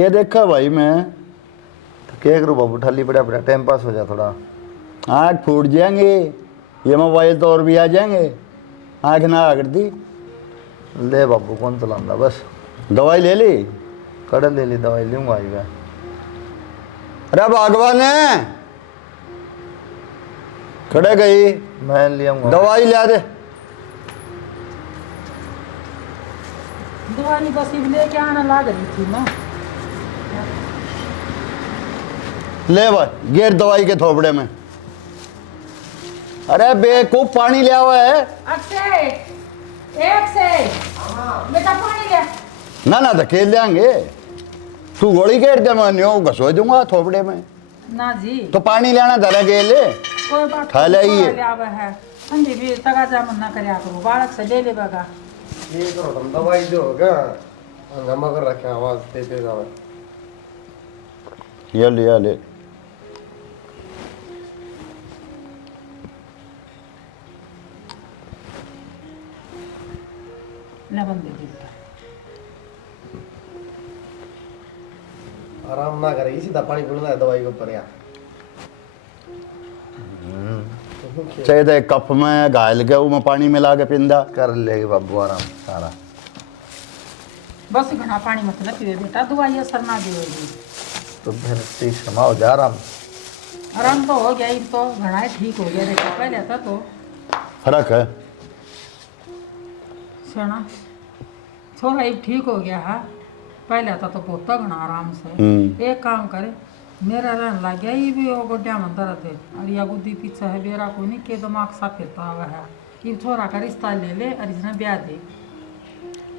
क्या देखा भाई मैं तो क्या करूँ बाबू, ठाली पड़ा पड़ा टाइम पास हो जा थोड़ा। आँख फूट जाएंगे, ये मोबाइल तो और भी आ जाएंगे। आँख ना कर दी। ले बाबू कौन चलांदा बस। दवाई ले ली? कड़े ले ली दवाई, लूँगा आई मैं। अरे भगवान है, खड़े गई, मैं ले आऊँगा दवाई ला दे। दवाई बस लेके आना लाग रही थी ना। ले भाई गेर दवाई के थोपड़े में। अरे बेवकूफ पानी लिया हुआ है। अक्षय एक से बेटा पानी ले। ना ना धकेल देंगे। तू गोली घेर दे, मैं न्यों घसो दूंगा थोपड़े में। ना जी तो पानी लेना धरा के ले। कोई बात खा ले ये। है संजी भी तगाजा मन ना करया करो, बालक से ले बगा। ये करो तुम, दवाई जो होगा हंगामा कर रखे, आवाज देते जाओ। ये लिया ले। ले बंदे दी आराम ना करे, सीधा पानी पीना है दवाई के ऊपर यार। चाहिए तो एक कप में घायल के में पानी मिला के पिंदा। कर लेगी बाबू आराम सारा। बस घना पानी मत ना पिए बेटा, दवाई असर ना देगी। तो फिर ठीक समा हो जा आराम। आराम तो हो गया, इन तो घना ठीक हो गया। देखा पहले था तो फर्क है। सुना थोड़ा ही ठीक हो गया है, पहले था तो बहुत घना आराम से। एक काम करे, मेरा रहन लग गया ये भी वो गोड्या में दर्द है और या गुद्दी पीछे है बेरा को नहीं के दिमाग सा फिरता हुआ है। ये थोड़ा का रिश्ता ले ले और इसने ब्याह दे।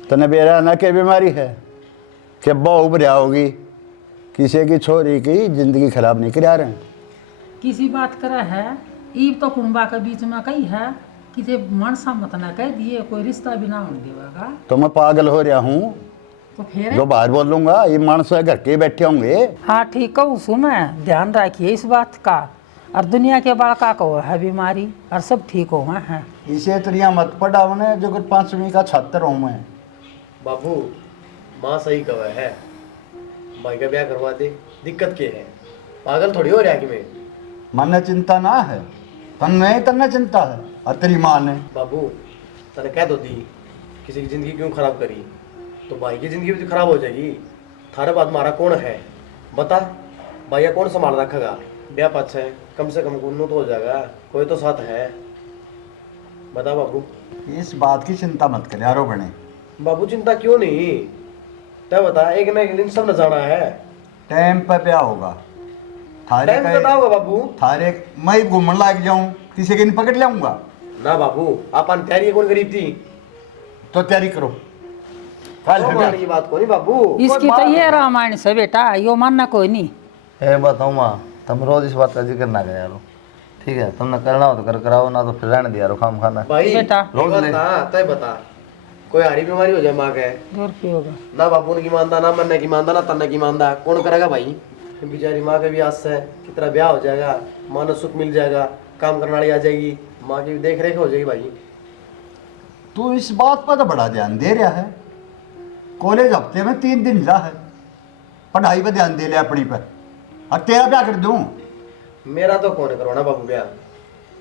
तने बेरा ना के बीमारी है कि बहु उभरिया होगी, किसी की छोरी की जिंदगी खराब नहीं करा रहे। किसी बात करे है ईब तो कुंबा के बीच में कही है कि जे मन सा मत ना कह दिए, कोई रिश्ता भी ना होने देगा। तो मैं पागल हो रहा हूँ तो फिर जो बाहर बोलूंगा, ये मानस घर के बैठे होंगे। हाँ ठीक कहूँ सु मैं, ध्यान रखिए इस बात का। और दुनिया के बड़का को है बीमारी और सब ठीक हो गए हैं। इसे तरिया मत पड़ा उन्हें जो कुछ 5वीं का छात्र हूँ मैं। बाबू माँ सही कहा है, भाई का ब्याह करवा दे, दिक्कत क्या है? पागल थोड़ी हो रहा है कि मैं। मन चिंता ना है, तन नहीं तन्ने चिंता है और तेरी माँ ने। बाबू तने कह दो दी, किसी की जिंदगी क्यों खराब करी? तो भाई की जिंदगी भी तो खराब हो जाएगी। थारे बाद मारा कौन है बता? भैया कौन संभाल रखेगा? ब्याह पाछ है, कम से कम गुन्नू तो हो जाएगा, कोई तो साथ है। बता बाबू। इस बात की चिंता मत कर यारो बने। बाबू चिंता क्यों नहीं? तय बता, एक ना एक दिन सब न जाना है। टाइम पर ब्याह होगा। थारे टाइम का बताओगा बाबू। थारे मैं घूमने लग जाऊं, किसी के नहीं पकड़ लाऊंगा ना बाबू, अपन तैयारी कौन गरीब थी? तो तैयारी करो। कल हमारी की बात को नहीं बाबू। इसकी तो ये रामायण से बेटा, यो मानना कोई नहीं। ए बताऊँ माँ, तुम रोज इस बात का जिक्र ना करो यारो, ठीक है? तुमने करना हो तो कर कराओ, ना तो फिर रहने दिया रो खाम खाना। भाई बेटा। रोज बता, तय बता, कोई हारी बीमारी हो जाए माँ के, दूर की होगा ना बापू ने की मानदा, ना मन्ने की मानदा, ना तन्ने की मानदा, कौन करेगा भाई? बेचारी माँ के भी आस है कि तेरा ब्याह हो जाएगा, माँ ने सुख मिल जाएगा, काम करने वाली आ जाएगी, माँ की भी देख रेख हो जाएगी भाई। तू इस बात पर तो बड़ा ध्यान दे रहा है। कॉलेज हफ्ते में 3 दिन जा है, पढ़ाई पर ध्यान दे ले अपनी पर। और तेरा ब्याह कर दूं? मेरा तो कौन करवाना बाबू ब्याह?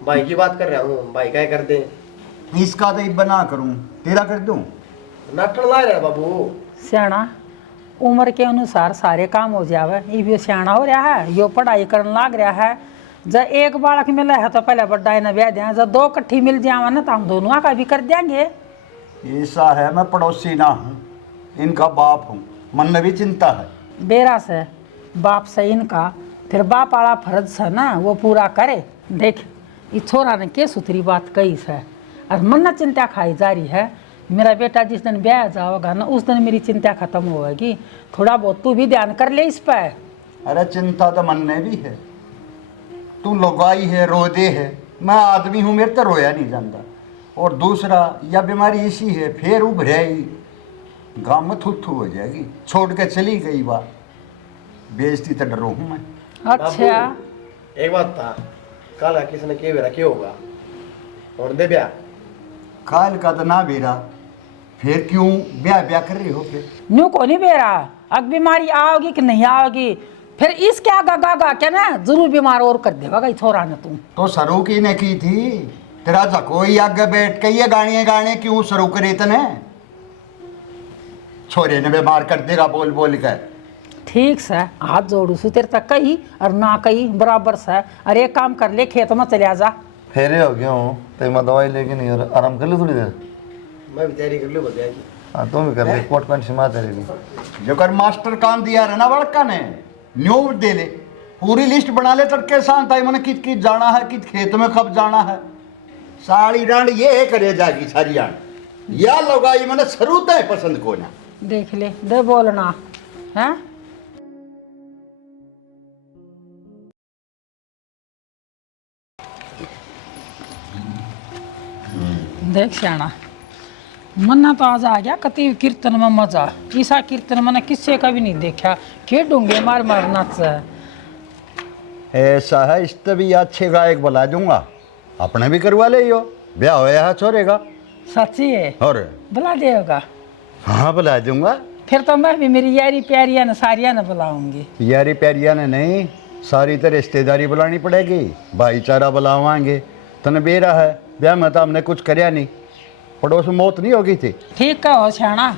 भाई की बात कर रहा हूँ, भाई क्या कर दे? इसका तो इब्बा ना करूं, तेरा कर दूं? नाटन ला रहा बाबू। सियाना उम्र के अनुसार सारे काम हो जावे। ये भी सियाना हो रहा है, यो पढ़ाई करने लाग रहा है। जब एक बालक मिला है तो पहले बड्डा ने ब्याह दिया, जब 2 इकट्ठी मिल जावे ना तो हम दोनों का भी कर देंगे। ऐसा है, मैं पड़ोसी ना हूँ, इनका बाप हूँ, मन में भी चिंता है। बेरा से बाप से इनका फिर बाप वाला फर्ज है ना, वो पूरा करे। देख ये छोरा ने के सुथरी बात कही है और मन न चिंता खाई जा रही है। मेरा बेटा जिस दिन ब्याह जाओगा ना, उस दिन मेरी चिंता खत्म होगी। थोड़ा बहुत तू भी ध्यान कर ले इस पर। अरे चिंता तो मन में भी है। तू लुगाई है, रोदे है, मैं आदमी हूँ, मेरे तो रोया नहीं जाता। और दूसरा यह बीमारी इसी है, फिर उभर आई गाँव में थू हो जाएगी, छोड़ के चली गई बात, बेइज्जती तो डरो हूँ मैं। अच्छा बाबू, एक बात था, कल किसी ने के बेरा क्या होगा? और दे ब्याह काल का तो ना बेरा, फिर क्यों ब्याह ब्याह कर रही हो फिर? न्यू को नहीं बेरा, अब बीमारी आओगी कि नहीं आओगी, फिर इसके आगा गागा क्या ना जरूर बीमार और कर देगा गई छोरा ने तू। तो सरू की ने की थी, तेरा कोई आगे बैठ के ये गाने गाने क्यों शुरू करे तने? छोरे ने बीमार कर देगा बोल बोल कर। ठीक से हाथ जोड़ू सु तेरे तक कही और ना कही बराबर से। अरे एक काम कर ले, खेत में चले जा। फेरे हो गया हूँ तो मैं दवाई लेके नहीं और आराम कर लो थोड़ी देर। मैं भी तैयारी कर लूँ बताया कि हाँ तुम भी कर ले, कोट पैंट सिमा तेरी। जो कर मास्टर काम दिया है ना बड़का ने, न्यू दे ले, पूरी लिस्ट बना ले तड़के शांत आई, मैंने कित कित जाना है, कित खेत में कब जाना है। साड़ी रांड ये करे जागी सारी रांड या लगाई मैंने सरूता है पसंद को ना। देख ले दे बोलना है। देख श्याणा, मन्ना तो आज आ गया कति कीर्तन में मजा। ईसा कीर्तन मैंने किससे कभी नहीं देखा, खेडूंगे मार मार नाच। ऐसा है, इस तभी अच्छे गायक बुला दूंगा, अपने भी करवा ले यो, ब्याह होया है छोरेगा। सच्ची है? और बुला देगा? हाँ बुला दूंगा। फिर तो मैं भी मेरी यारी प्यारिया ने सारिया ने बुलाऊंगी। यारी प्यारिया ने नहीं, सारी तो रिश्तेदारी बुलानी पड़ेगी, भाईचारा बुलावाएंगे। तने बेरा है ब्याह में तो हमने कुछ करया नहीं, पड़ोस में मौत नहीं होगी थी। ठीक कहो श्याणा,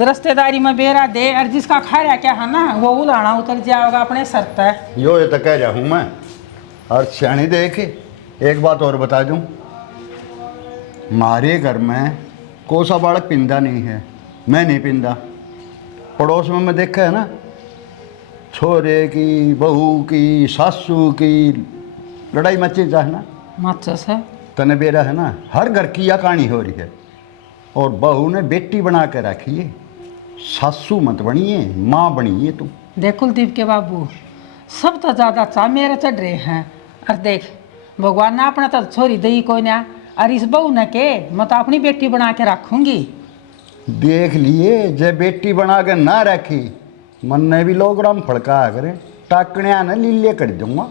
रिश्तेदारी में बेरा दे और जिसका खा रहा क्या है ना वो उलाना उतर जाएगा अपने सर पे। यो ये तो कह रहा हूँ मैं। और श्याणी देख, एक बात और बता दूँ, हमारे घर में कोसा बालक पिंदा नहीं है, मैं नहीं पिंदा। पड़ोस में मैं देखा है ना, छोरे की बहू की सासू की लड़ाई मची जाए ना, मचस है तने बेरा है ना, हर घर की यह कहानी हो रही है। और बहू ने बेटी बना के रखी है, सासू मत बनिए माँ बनिए तुम। देख कुलदीप के बाबू, सब तो ज़्यादा चा मेरे चढ़ रहे हैं। और देख भगवान ने अपना तो छोरी दई कोई ना, और इस बहू ने के मैं तो अपनी बेटी बना के रखूंगी। देख लिए, जब बेटी बना के ना रखी, मन ने भी लोग राम फड़का करे, टाकणिया न लीले कर दूंगा,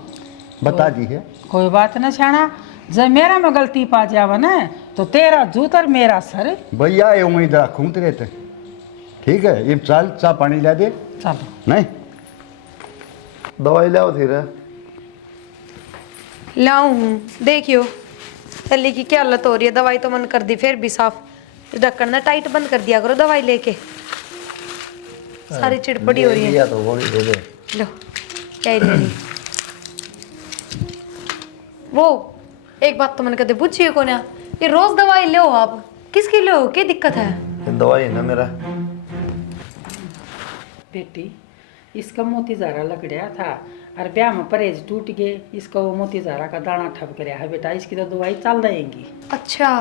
बता दी है। कोई बात ना छाना, जब मेरा में गलती पा जावा ना तो तेरा जूत और मेरा सर। भैया ये उम्मीद रखूँ तेरे ते, ठीक है? ये चल चाह पानी ला दे। चलो नहीं दवाई लाओ थी रे। लाऊं हूँ, देखियो तल्ली की क्या हालत हो रही है। दवाई तो मन कर दी, फिर भी साफ ढक्कन ना टाइट बंद कर दिया करो दवाई लेके, सारी चिड़पड़ी हो रही है। लिया तो गोली दे दे। लो क्या ही ले रही। वो एक बात तो मन कहते पूछिए को ना, ये रोज दवाई लो आप, किसकी लो, क्या दिक्कत है? ये दवाई है ना मेरा। बेटी, इसका मोती ज़ारा लग गया था और ब्याह में परहेज टूट गए, इसका वो मोती ज़ारा का दाना ठप गया है बेटा, इसकी तो दवाई चल रहेगी। अच्छा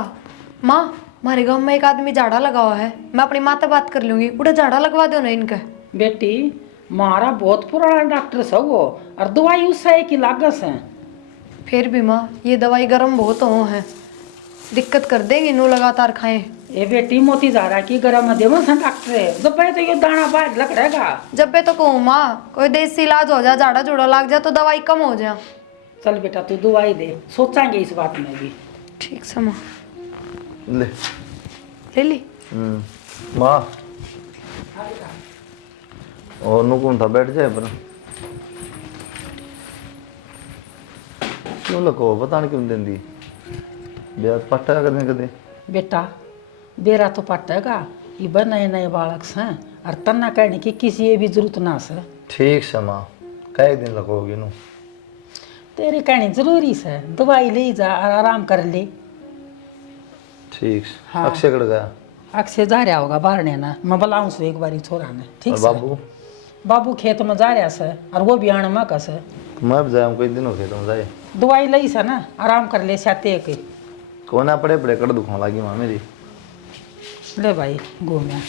माँ, हमारे गांव में एक आदमी झाड़ा लगा हुआ है, मैं अपनी माँ से बात कर लूंगी, उड़ा झाड़ा लगवा दो ना इनका। बेटी मारा बहुत पुराना डॉक्टर है वो, और दवाई उससे एक ही लागत है। फिर भी माँ ये दवाई गर्म बहुत हो है, दिक्कत कर देंगे नू लगातार खाएं। ये बेटी मोती ज़ारा की गरम देवो सन डॉक्टर है, जब तो ये दाना बाहर लग रहेगा। जब पे तो कहूँ माँ कोई देसी इलाज हो जाए, झाड़ा झूड़ा लग जाए तो दवाई कम हो जाए। चल बेटा तू दवाई दे, सोचांगे इस बात में भी। ठीक से माँ, ले ले ली। माँ और नुकुन था बैठ जाए पर क्यों लको पता नहीं क्यों देंदी ब्याह पट्टा करने कदे। बेटा बेरा तो पटेगा, ये बन नए नए बालक हैं और तन्ना कहने की किसी भी जरूरत ना से। ठीक से माँ, कई दिन लगोगी नू। तेरी कहनी जरूरी से, दवाई ले जा और आराम कर ले। ठीक से। हाँ। अक्षय कड़ गया? अक्षय जा रहा होगा बाहर ने ना, मैं बुलाऊं से एक बारी छोरा ने। ठीक और से बाबू? बाबू खेत में जा रहा से और वो भी आने में कस। मैं भी जाऊँ कोई दिन हो गए तुम जाए। दवाई लई से ना, आराम कर ले साते के। कौन ना पड़े पड़े कड़ दुखा लगी माँ मेरी। ले भाई घूमे,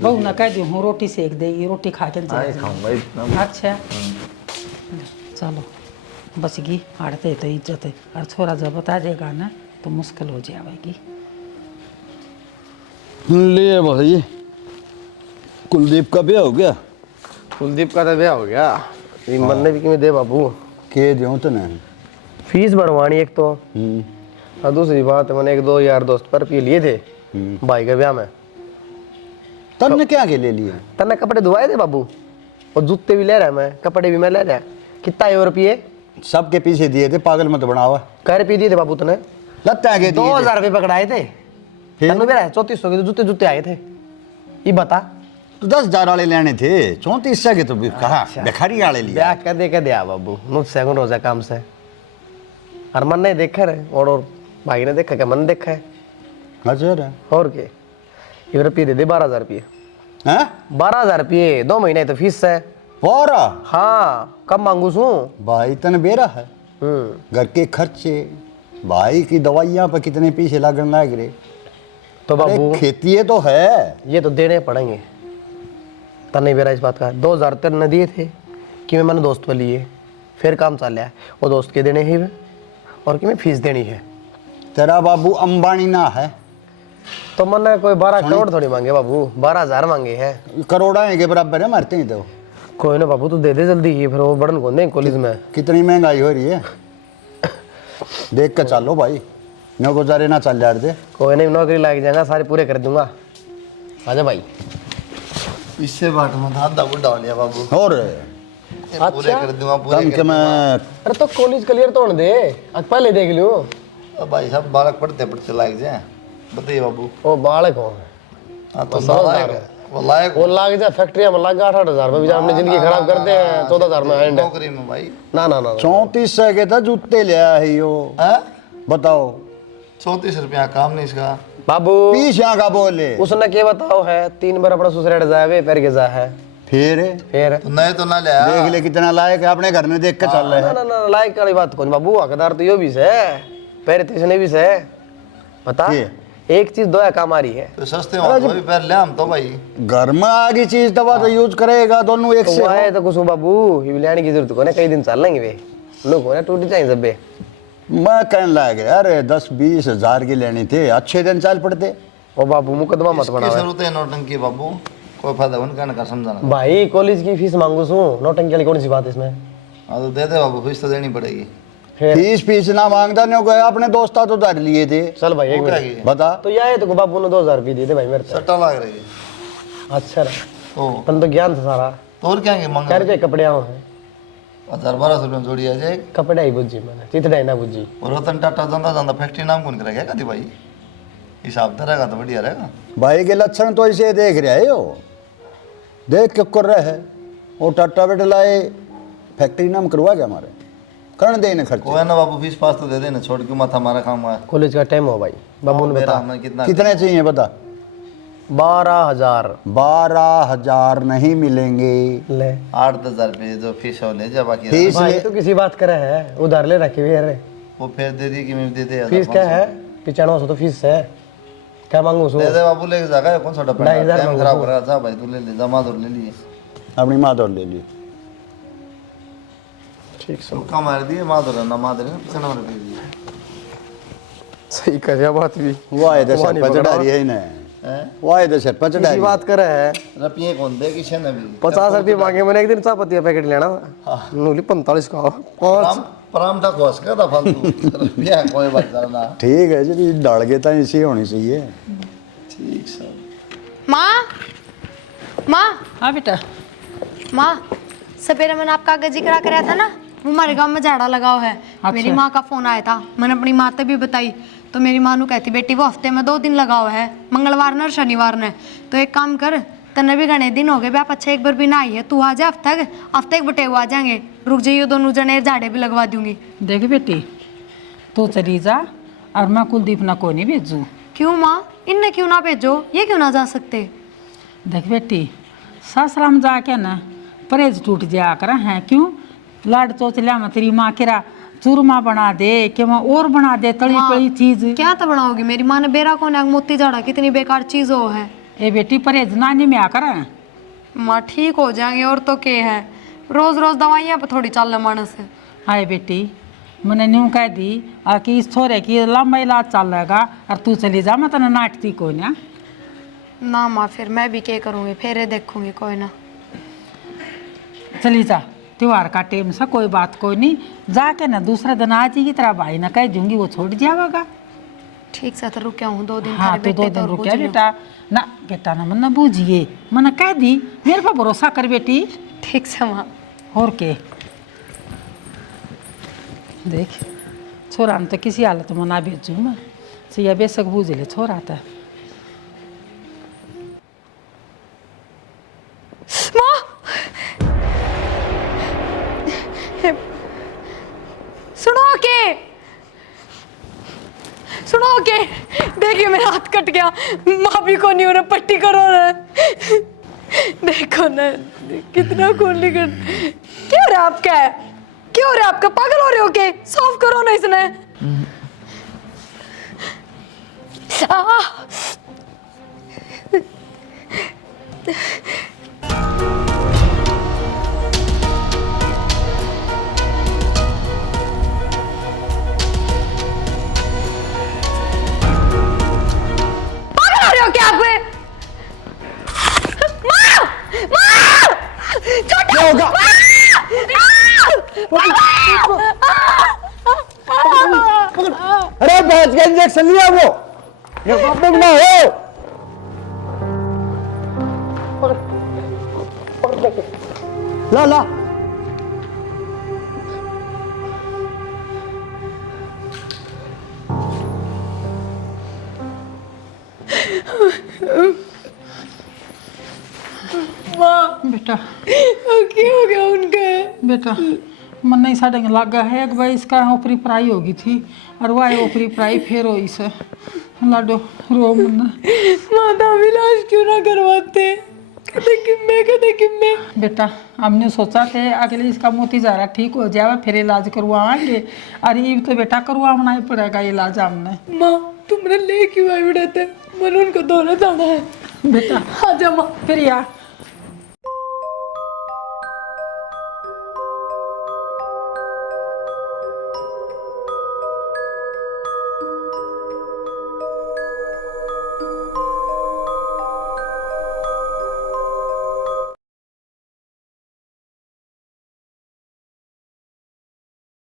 बहू ना कह दी हूँ रोटी सेक देगी, रोटी खा के आए चले खाऊंगा इतना। जाए। अच्छा चलो बच गई, हारते तो इज्जत है, और छोरा जब बता देगा ना तो मुश्किल हो जाएगी। ले भाई, कुलदीप का ब्याह हो गया? कुलदीप का तो ब्याह हो गया, बनने भी किमें दे बाबू। के दूँ तो नहीं? फीस भरवानी एक तो, और दूसरी बात मैंने एक दो यार दोस्त पर रुपये लिए थे भाई के ब्याह में, तन्ने क्या के ले लिए? तन्ने कपड़े धुआए थे बाबू, और जूते भी ले रहा मैं, कपड़े भी मैं ले रहा। कितना है रुपये? सबके पीछे दिए थे, पागल मत बनावा। कह रुपये दिए थे बाबू तूने? लगता है 2000 रुपये पकड़ाए थे। फिर? तन्नू मेरा 3400 के जूते जूते आए थे। ये बता तो 10,000 वाले लेने थे, 3400 के तो कहा भिखारी वाले लिए। ब्याह कह दे बाबू, मुझसे कौन रोजा काम से। और मन नहीं देखा रे, और भाई ने देखा क्या? मन देखा है अच्छा और के। ये रुपये दे दे 12,000 रुपये। हैं? 12,000 रुपये 2 महीने तो फीस है। और हाँ कब मांगू सू? भाई तन बेरा है, घर के खर्चे, भाई की दवाइयाँ पर कितने पैसे लगने लग रहे। तो बाबू खेती तो है, ये तो देने पड़ेंगे। तन नहीं बेरा इस बात का। 2,000 तेरे दिए थे कि मैंने दोस्त पर लिए, फिर काम चल रहा है, वो दोस्त के देने ही और कि मैं फीस देनी है। तेरा बाबू अंबानी ना है तो मैंने कोई 12 करोड़ थोड़ी मांगे बाबू, 12,000 मांगे हैं। करोड़ा के बराबर है, मरते ही तो। कोई ना बाबू, तू दे दे जल्दी ही, फिर वो बड़न को दें कॉलेज में। कितनी महंगाई हो रही है, देख कर चलो भाई, न गुजारे ना चल जाते। कोई नहीं, नौकरी लग जाएगा, सारे पूरे कर दूंगा। आजा भाई। इससे बाट में आधा वो डाल लिया बाबू, और पूरे कर दूंगा, पूरे कम कर के दूंगा। मैं अरे तो कॉलेज क्लियर तोड़ दे, आज पहले देख लियो। अब भाई साहब बालक पढ़ते पढ़ते लायक जाए, बताइए बाबू। वो बालक हो, हाँ तो समझदार लायक है। है, वो लायक वो लाग जाए फैक्ट्रिया में, लाग 8,000 में बेचारा अपनी जिंदगी खराब करते हैं। 14,000 में एंड। नौकरी में भाई। ना ना ना 3400 के था जूते ले आया है यो, हैं? बताओ 34 रुपया काम नहीं इसका। बाबू पीस यहाँ का बोले। उसने क्या बताओ है, 3 बार अपना ससुराल जाए वे पैर के जा है। फिर तो नए तो ना ले आया। देख ले कितना लायक है, अपने घर में देख के चल रहे ना हैं। ना ना लायक वाली बात कौन बाबू, हकदार तो यो भी से, पैर तीसने भी से। बता ये? एक चीज दो काम आ रही है। तो सस्ते हो तो भी पैर ले हम तो भाई। घर में आगे चीज दवा तो यूज करेगा, दोनों एक तो से वो हो। आए तो कुछ बाबू ये लेने की जरूरत को ना, कई दिन चल लेंगे वे लोग हो ना, टूट जाएंगे सब बे। मैं कहने लग गया अरे 10-20 हजार की लेनी थे, अच्छे दिन चल पड़ते। ओ बाबू मुकदमा मत इसकी बनावे जरूरत है नौटंकी बाबू, कोई फायदा उनका ना समझाना। भाई, कॉलेज की फीस मांगू सू, नौटंकी वाली कौन सी बात है इसमें? हाँ तो दे दे बाबू, फीस तो देनी पड़ेगी। फिर फीस ना मांगता नहीं गया, अपने दोस्ता तो धर लिए थे। चल भाई एक वो क्या मिनट, की? बता तो ये आए तो बाबू ने 2,000 रुपये दिए थे भाई मेरे सट्टा लग रही है से। अच्छा रहा तो तन तो ज्ञान था सारा। तो और क्या क्या मांगा? रुपये कपड़े आओ हैं, 1000-1200 रुपया जोड़ी आ जाए। कपड़े ही बुझी मैंने, चितड़ा ही ना बुझी। और रतन टाटा जाता जाता फैक्ट्री नाम कौन करेगा कभी भाई? हिसाब तो रहेगा तो बढ़िया रहेगा। भाई के लक्षण तो इसे देख रहे हो, देख के कर रहे है। वो टाटा बेटे लाए, फैक्ट्री नाम करवा क्या हमारे, करण दे न खर्च। कोई ना बाबू, फीस पास तो दे देना, छोड़ क्यों माथा हमारा काम है। कॉलेज का टाइम हो भाई, बाबू ने मेरा बता हमें कितना कितने चाहिए बता? 12,000 12,000 नहीं मिलेंगे। ले 8-10 रुपये जो फीस हो ले जा, बाकी फीस भाई ले, तो किसी बात करे है, उधार ले रखे हुए है। वो फिर दे दी कि मैं दे दे। फीस क्या है? 9500 तो फीस है, क्या मांगू सो? दे दे बाबू, लेके जाएगा कौन सा डब्बा 2,500 टाइम मांगो। खराब करा जा भाई, तू ले ले, जमा तो ले लिए। अपनी माँ दौड़ ले ली। ठीक से उसका मार दिए माधुर ना माधुर किसी नंबर पे दिए सही कर बात भी। वो आए थे वो सर नहीं पर पकड़ा। चढ़ा रही है इन्हें, वो आए थे सर पर चढ़ा किसी रही। बात करे है, रुपये कौन दे किसी ने भी। 50 रुपये मांगे मैंने एक दिन, चाय पत्ती का पैकेट लेना था, नूली 45 का 5। परामठा खोस का था फालतू रुपया कोई बात करना। ठीक है जी, डाल के तो इसी होनी चाहिए। ठीक सर। माँ माँ हाँ बेटा, माँ, सवेरे मैंने आपका आगे जिक्र करा था ना, वो हमारे गांव में झाड़ा लगाओ है। मेरी माँ का फोन आया था, मैंने अपनी माँ से भी बताई, तो मेरी माँ नू कहती बेटी वो हफ्ते में 2 दिन लगाओ है, मंगलवार ने और शनिवार ने। तो एक काम कर, तने भी घने दिन हो गए आप अच्छा एक बार भी ना आई है, तू आ जा, हफ्ते एक बटे आ जाएंगे, रुक जाइए, दोनों जने झाड़े भी लगवा दूंगी। देख बेटी, तू चली जा और मैं कुलदीप ना को नहीं भेजू। क्यों माँ, इनने क्यों ना भेजो, ये क्यों ना जा सकते? देख बेटी, ससुराल में जाके ना परहेज टूट जाया कर हैं, क्यों लाड चोच लिया मैं तेरी माँ केरा चूरमा बना दे कि मैं और बना दे तली पड़ी चीज। क्या तो बनाओगी? मेरी माँ ने बेरा को नाग मोती झाड़ा कितनी बेकार चीज हो है। ए बेटी परहेज नानी में आकर हैं। माँ ठीक हो जाएंगे, और तो के है, रोज रोज दवाइयाँ पर थोड़ी चल मानस है। हाय बेटी, मैंने न्यू कह दी कि इस छोरे की लंबा इलाज चल रहेगा और तू चली जा, मैं तेना नाटती कोई ना। ना माँ, फिर मैं भी क्या करूँगी, फेरे देखूंगी कोई ना। चली जा, त्योहार का टाइम सा कोई बात कोई नहीं, जाके ना दूसरे दिन आ जाएगी, तेरा भाई ना कह दूंगी वो छोड़ जाएगा। ठीक से तो रुके हूँ 2 दिन हाँ थारे तो 2 बेटे दिन तो रुक बुझ गया लो। बेटा। ना बेटा ना मन्ना बूझिए, मना कह दी मेरे पर भरोसा कर बेटी। ठीक से माँ। और के देख छोरा ने तो किसी हालत में ना भेजू मैं, सिया बेशक बूझ ले छोरा था। माँ सुनो के देखिए मेरा हाथ कट गया, माँ भी को नहीं हो रहा, पट्टी करो ना। देखो ना कितना खून निकल। क्या हो रहा है आपका? क्या हो रहा है आपका? पागल हो रहे हो के? साफ करो ना इसने। पागल हो रहे हो क्या आप? माँ! माँ! छोटा! क्या होगा? अरे भैंस का इंजेक्शन लिया वो, ये प्रॉब्लम ना हो। ला ला बेटा क्या हो गया उनका? बेटा मन नहीं साढ़े लागा है एक भाई इसका ऊपरी पढ़ाई होगी थी और वह ऊपरी पढ़ाई फिर हो इसे लाडो रो मन्ना। माता इलाज क्यों ना करवाते? कदे किम्मे बेटा हमने सोचा थे अगले इसका मोती ज़रा ठीक हो जाए फिर इलाज करवाएंगे, अरे ये तो बेटा करवाना ही पड़ेगा इलाज हमने। माँ तुमने ले क्यों आई बिड़ाते? मन उनको दोनों जाना है। बेटा आजा माँ। फिर या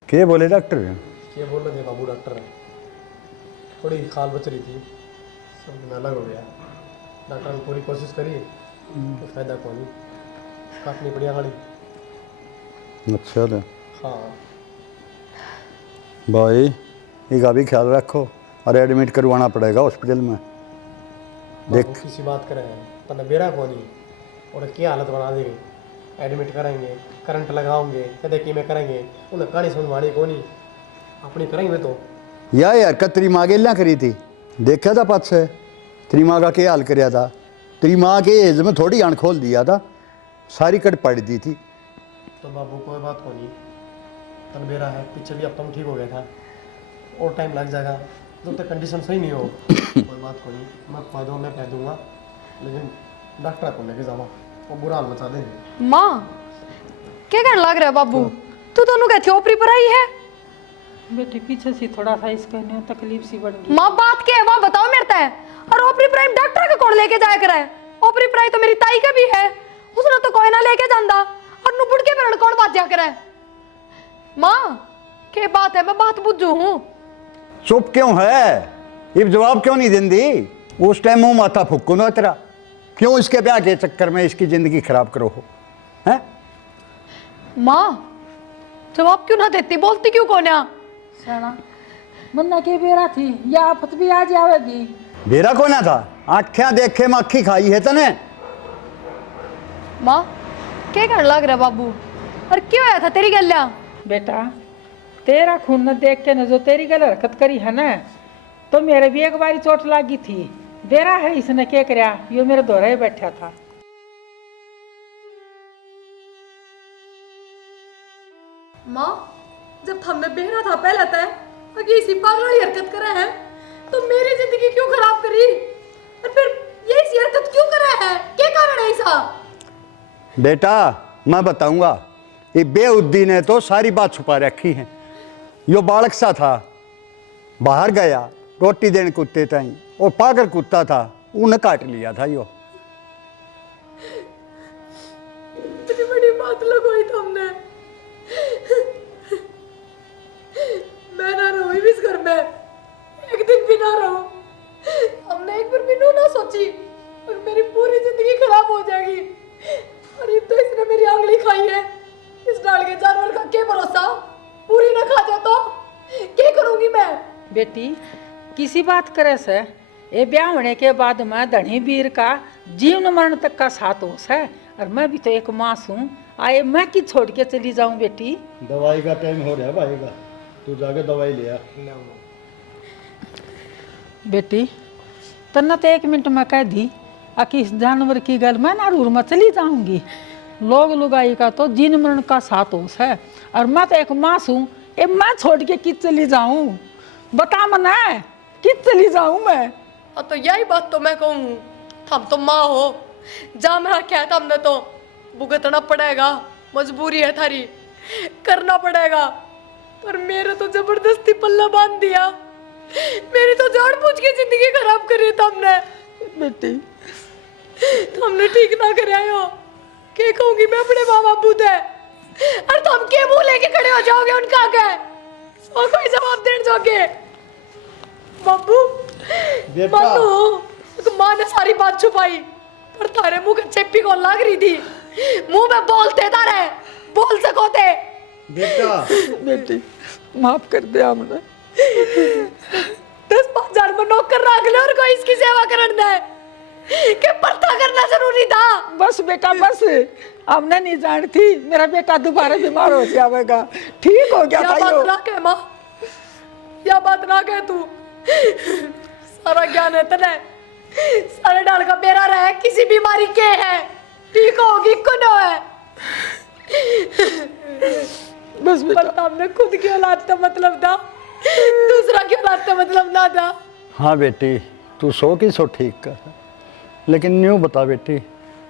क्या बोले डॉक्टर? ये बोल रहे थे बाबू डॉक्टर है, थोड़ी खाल बच रही थी, सब दिन अलग हो गया। डॉक्टर ने पूरी कोशिश करी तो फायदा को नहीं, काटनी पड़ी गाड़ी। अच्छा था हाँ भाई, इसका भी ख्याल रखो और एडमिट करवाना पड़ेगा हॉस्पिटल में। देख बाबू किसी बात करे तने बेरा को नहीं, और क्या हालत बना देंगे। एडमिट कराएंगे, करंट लगाओगे, कदे की में करेंगे, उन्हें कहानी समझवानी को नहीं, अपनी करेंगे तो। या यार तेरी माँ गेलियाँ करी थी, देखा था पास से तेरी माँ का क्या हाल कराया था। तेरी माँ के एज में थोड़ी आंख खोल दिया था, सारी कट पड़ दी थी। तो बाबू कोई बात को नहीं, तन बेरा है, पीछे भी अब तुम ठीक हो गया था, और टाइम लग जाएगा जब तक कंडीशन सही नहीं हो। कोई बात को नहीं, मैं फायदों में कह दूंगा, लेकिन डॉक्टर को लेके जावा, वो बुरा हाल मचा देंगे। माँ क्या करने लग रहा है बाबू? तू दोनों कहती ओपरी पर आई है? बेटे पीछे से थोड़ा सा इसका नहीं तकलीफ सी बढ़ गई। माँ बात क्या है वहाँ बताओ मेरे तय। और ओपरी प्राइम डॉक्टर का कौन लेके जाया करे? ओपरी प्राइम तो मेरी ताई का भी है, उसने तो कोई ना लेके जांदा, और नु बुढ़ के पर कौन बात जा करे? माँ क्या बात है? मैं बात बुझू हूँ। चुप क्यों है? ये जवाब क्यों नहीं देंदी? उस टाइम मुंह माथा फुक्कू ना तेरा, क्यों इसके ब्याह के चक्कर में इसकी जिंदगी खराब करो हो? हैं? माँ जवाब क्यों ना देती? बोलती क्यों कौन है? साला मन्ना के बेरा थी या आफत भी आ जाएगी। बेरा को ना था, आँखें देखे मक्खी खाई है तने। माँ क्या करने लग रहा है बाबू? और क्यों आया था तेरी गल्या? बेटा तेरा खून न देख के न जो तेरी गल हरकत करी है ना, तो मेरे भी एक बारी चोट लगी थी। बेरा है इसने क्या कराया, यो मेरे दोहरे ही बैठा था। माँ जब हमने बेहरा था पहले तय अगर इसी पागल वाली हरकत करा है तो मेरी जिंदगी क्यों खराब करी? और फिर ये इसी हरकत क्यों करा है? क्या कारण है इसका? बेटा मैं बताऊंगा, ये बेउद्दी ने तो सारी बात छुपा रखी है। यो बालक सा था, बाहर गया रोटी देने कुत्ते ताई, और पागल कुत्ता था, उन्हें काट लिया था यो। इतनी बड़ी बात लगवाई तुमने। मैं ना रहूं इस घर में, एक दिन भी ना रहूं। हमने एक बार भी ना सोची और मेरी पूरी जिंदगी खराब हो जाएगी। और ये तो इसने मेरी आंगली खाई है। इस डाल के जानवर का क्या भरोसा, पूरी ना खा जाए तो क्या करूंगी मैं। बेटी किसी बात करे से ये ब्याह होने के बाद मैं धनी वीर का जीवन मरण तक का साथ होश है। और मैं भी तो एक माँ हूँ, आए मैं कि छोड़ के चली जाऊँ बेटी। दवाई का टाइम हो रहा है भाई का, तू जाके दवाई ले आ। बेटी तन्ना तो 1 मिनट में कह दी कि इस जानवर की गल मैं नारूर में चली जाऊंगी। लोग लुगाई का तो जीवन मरण का साथ होश है और मैं तो एक माँ हूँ, ये मैं छोड़ के किस चली जाऊँ? बता मना किस चली जाऊँ मैं? अब तो यही बात तो मैं कहूँ, हम तो माँ हो, जा मैं क्या था हमने तो भुगतना पड़ेगा, मजबूरी है थारी, करना पड़ेगा। पर मेरे तो जबरदस्ती पल्ला बांध दिया, मेरी तो जान बूझ के जिंदगी खराब करी तुमने। बेटी तुमने ठीक ना कराया हो, क्या कहूंगी मैं अपने माँ बापू से? और तुम के मुंह लेके खड़े हो जाओगे उनका आगे, और कोई जवाब देने जाओगे? बाबू मानो तो माँ ने सारी बात छुपाई, पर थारे मुंह के चेपी को लग रही थी, मुंह में बोलते तारे बोल सको थे। बेटा बेटी माफ कर दे हमने। 10-5 हजार में नौकर रख ले और कोई इसकी सेवा करने दे, के पर्दा करना जरूरी था। बस बेटा बस, हमने नहीं जानती मेरा बेटा दोबारा बीमार हो जाएगा, ठीक हो गया या भाइयों। बात ना कह माँ, या बात ना कह तू, सारा ज्ञान है तने, सारे डाल का बेरा रहा किसी बीमारी के है, ठीक होगी कुनो है। बस बेटा पर हमने खुद की औलाद का मतलब था, दूसरा की औलाद का मतलब ना था। हाँ बेटी, तू सो की सो ठीक कर, लेकिन न्यू बता बेटी,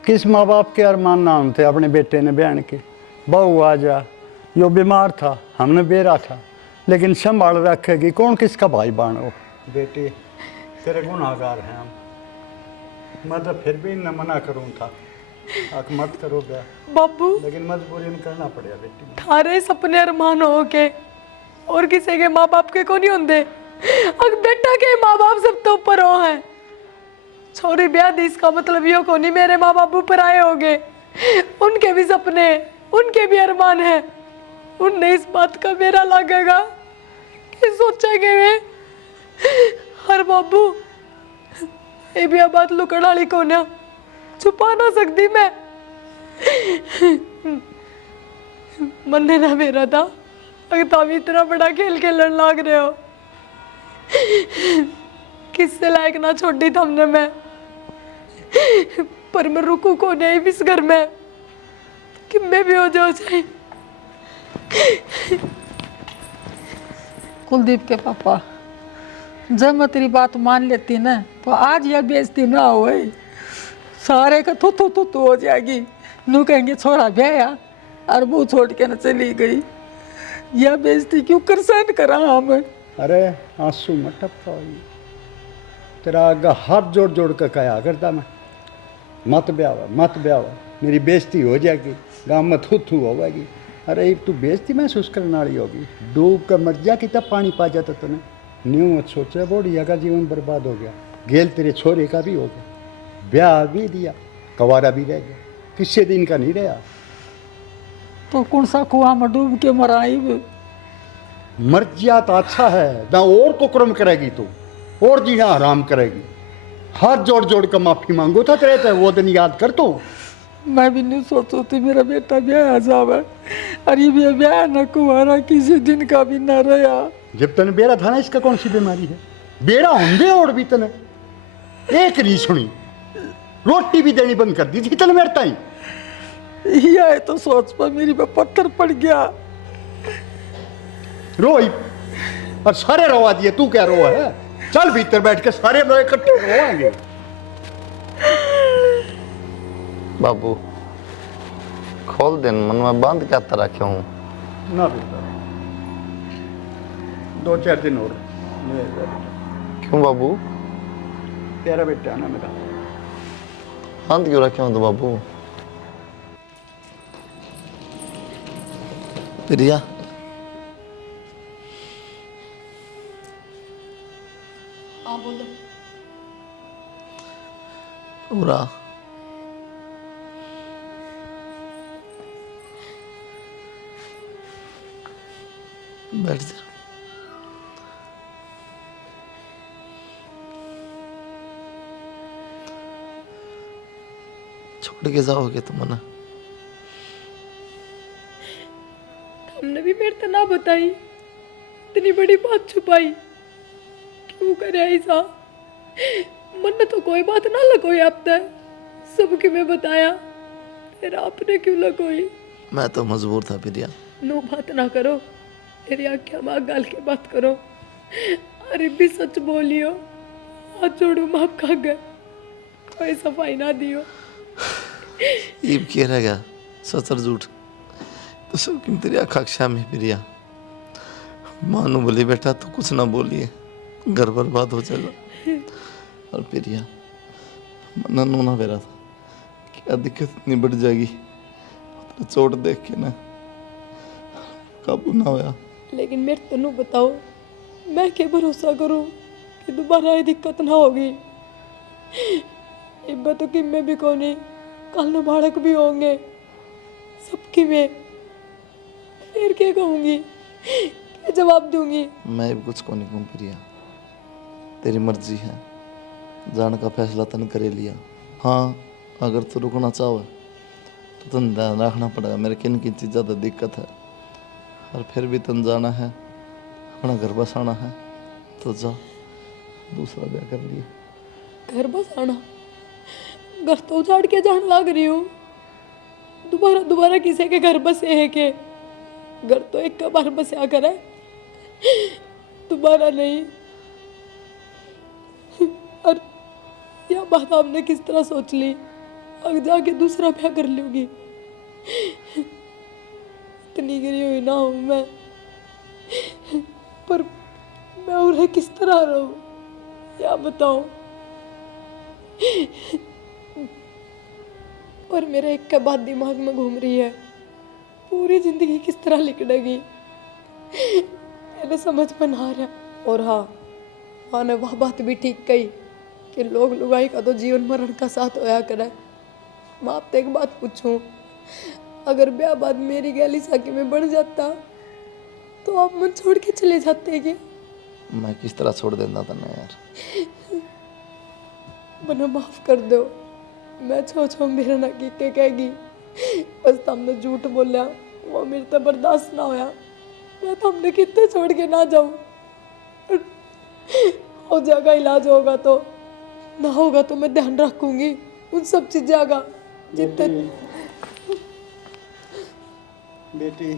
किस माँ बाप के अरमान नाम थे अपने बेटे ने बहन के? बहू आ जा, यो बीमार था, हमने बेरा था, लेकिन संभाल रखेगी कौन, किसका भाई बानो? बेटी तेरे गुनाहगार हैं हम, मैं तो फिर भी न मना करूँ था, आख मत करो ब्याह, बाबू लेकिन मजबूरी में करना पड़ेगा बेटी। थारे सपने अरमान हो के और किसी के माँ बाप के को नहीं होंगे, अगर बेटा के माँ बाप सब तो ऊपर हो हैं, छोरी ब्याह दी इसका मतलब यो को नहीं मेरे माँ बाप ऊपर आए होंगे, उनके भी सपने, उनके भी अरमान है, उनने इस बात का मेरा लगेगा कि सोचेंगे वे। हर बाबू ये भी बात लुकड़ वाली को ना छुपा ना सकती मैं, मन ने ना मेरा था, अगर तुम इतना बड़ा खेल खेलने लाग रहे हो, किससे लायक ना छोड़ी तुमने मैं, पर मैं रुकू को नहीं भी इस घर में कि मैं भी हो जाओ चाहे। कुलदीप के पापा, जब मैं तेरी बात मान लेती ना तो आज यह बेइज्जती ना हो, सारे का थू थू थू थू हो जाएगी। नू कहेंगे छोड़ा भैया और मुँह छोड़ के न चली गई, यह बेइज्जती क्यों कर सहन करा हम? अरे आंसू मत टपका, तेरा आगा हाथ जोड़ जोड़ कर कहा करता मैं, मत ब्याह, मेरी बेइज्जती हो जाएगी, गाँव में थू थू होगी। अरे तू बेइज्जती महसूस करने वाली होगी, डूब कर मर जा कि तब पानी पा जाता तूने, न्यू मत सोचा बोढ़िया का जीवन बर्बाद हो गया, गेल तेरे छोरे का भी हो गया, ब्याह भी दिया, कवारा भी रह गया, किससे दिन का नहीं रहा। तो कौन सा कुआं में डूब के मराई? मर जा तो अच्छा है ना, और कुकरम करेगी तू, और जीना हराम करेगी। हाथ जोड़ जोड़ कर माफी मांगो था तेरे, वो दिन याद कर तू। मैं भी नहीं सोचती मेरा बेटा ब्याह जावे, अरे ये ब्याह न कुआरा किसी दिन का भी न रहा। जब तने बेरा था ना, इसका कौन सी बीमारी है? बेरा होंगे और भी तने एक नहीं सुनी, रोटी भी देनी बंद कर दी थी तने मेरे ताई। यह तो सोच पर मेरी पे पत्थर पड़ गया। रोई और सारे रोवा दिए, तू क्या रोआ है? चल भीतर बैठ के सारे लोग इकट्ठे रोएंगे। बाबू खोल दिन, मन में बांध क्या तरह क्यों हूँ? ना बेटा, 2-4 दिन और क्यों बाबू? प्यारा बेटा ना मेरा। बांध क्यों रखे हो तो बाबू? रिया पूरा बैठ जा। छोड़ के जाओगे तुम ना? हमने भी मेरे से ना बताई, इतनी बड़ी बात छुपाई, क्यों करे ऐसा? मन तो कोई बात ना लगोई आप तक, सबके मैं बताया, फिर आपने क्यों लगोई? मैं तो मजबूर था प्रिया। नो बात ना करो, तेरी आख्या माँ गाल के बात करो। अरे भी सच बोलियो, हाथ जोड़ू माफ खा गए, कोई सफाई ना दियो। ईब किया रहेगा सच और झूठ तो सब क्यों तेरी आकांक्षा में प्रिया। मानो बोली बेटा तो कुछ ना बोलिए, घर बर्बाद हो जाएगा। और प्रिया मना नूना बेरा था, क्या दिक्कत इतनी बढ़ जाएगी, तो चोट देख के ना काबू ना होया। लेकिन मेरे तनु बताओ, मैं क्या भरोसा करूं कि दोबारा ये दिक्कत ना होगी? इब्बा तो कि मैं भी कोनी, कल न बाड़क भी होंगे सबकी में, फिर क्या कहूंगी, क्या जवाब दूंगी? मैं भी कुछ को नहीं कहूँ प्रिया, तेरी मर्जी है, जाने का फैसला तन करे लिया। हाँ अगर तू रुकना चाहो तो तन ध्यान रखना पड़ेगा मेरे किन किन चीज़ ज़्यादा दिक्कत है, और फिर भी तन जाना है, अपना घर बसाना है तो जा, दूसरा ब्याह कर लिए। घर बसाना? घर तो उजाड़ के जान लग रही हूँ, दोबारा दोबारा किसी के घर बसे है के? घर तो एक बार बसा कर है, दोबारा नहीं। और यह बात आपने किस तरह सोच ली, अब जाके दूसरा ब्याह कर लूंगी? इतनी गिरी हुई ना हूं मैं, पर मैं उन्हें किस तरह रहूं, या बताऊं? और मेरे एक के बाद दिमाग में घूम रही है, पूरी जिंदगी किस तरह लिकड़ेगी, मैंने समझ में ना आ रहा। और हाँ, माँ ने वह बात भी ठीक कही कि लोग लुगाई का तो जीवन मरण का साथ होया करे। मैं आपसे एक बात पूछूं, अगर ब्याह बाद मेरी गैली साकी में बढ़ जाता तो आप मन छोड़ के चले जाते क्या? मैं किस तरह छोड़ देता था ना यार। मना माफ कर दो, मैं छो मेरा ना की के कहेगी, बस तुमने झूठ बोलिया, वो मेरे तो बर्दाश्त ना होया, मैं तुमने कितने छोड़ के ना जाऊं। हो जाएगा इलाज, होगा तो, ना होगा तो मैं ध्यान रखूंगी उन सब चीज़ों का जितने। बेटी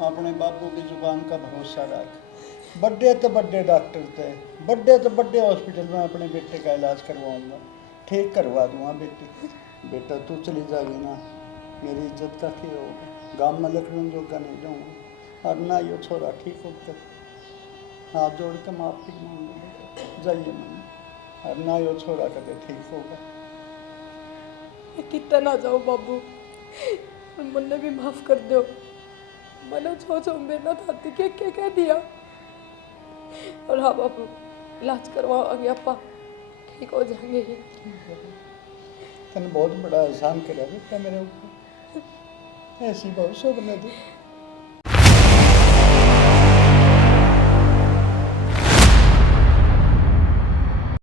अपने बापू की जुबान का भरोसा रख, बड़े तो बड़े डॉक्टर थे, बड़े तो बड़े हॉस्पिटल में अपने बेटे का इलाज करवाऊंगा, ठीक करवा दूंगा बेटी। बेटा तू चली जाएगी ना, मेरी इज्जत का क्या होगा, गाँव में लखनऊ जोगा नहीं जाऊँगा, और ना यो छोरा ठीक होकर हाथ जोड़ के माफी मांगूंगा, जाइए मम्मी, और ना यो छोरा कभी ठीक होगा। मैं कितना ना जाऊँ बाबू, मुन्ने भी माफ कर दो, मैंने छो मेरा था के क्या कह दिया। और हाँ बाबू, इलाज करवाओगे अपा, ठीक हो जाएंगे ही। तने बहुत बड़ा एहसान करा बेटा मेरे ऊपर, ऐसी बहुत शुभ नदी।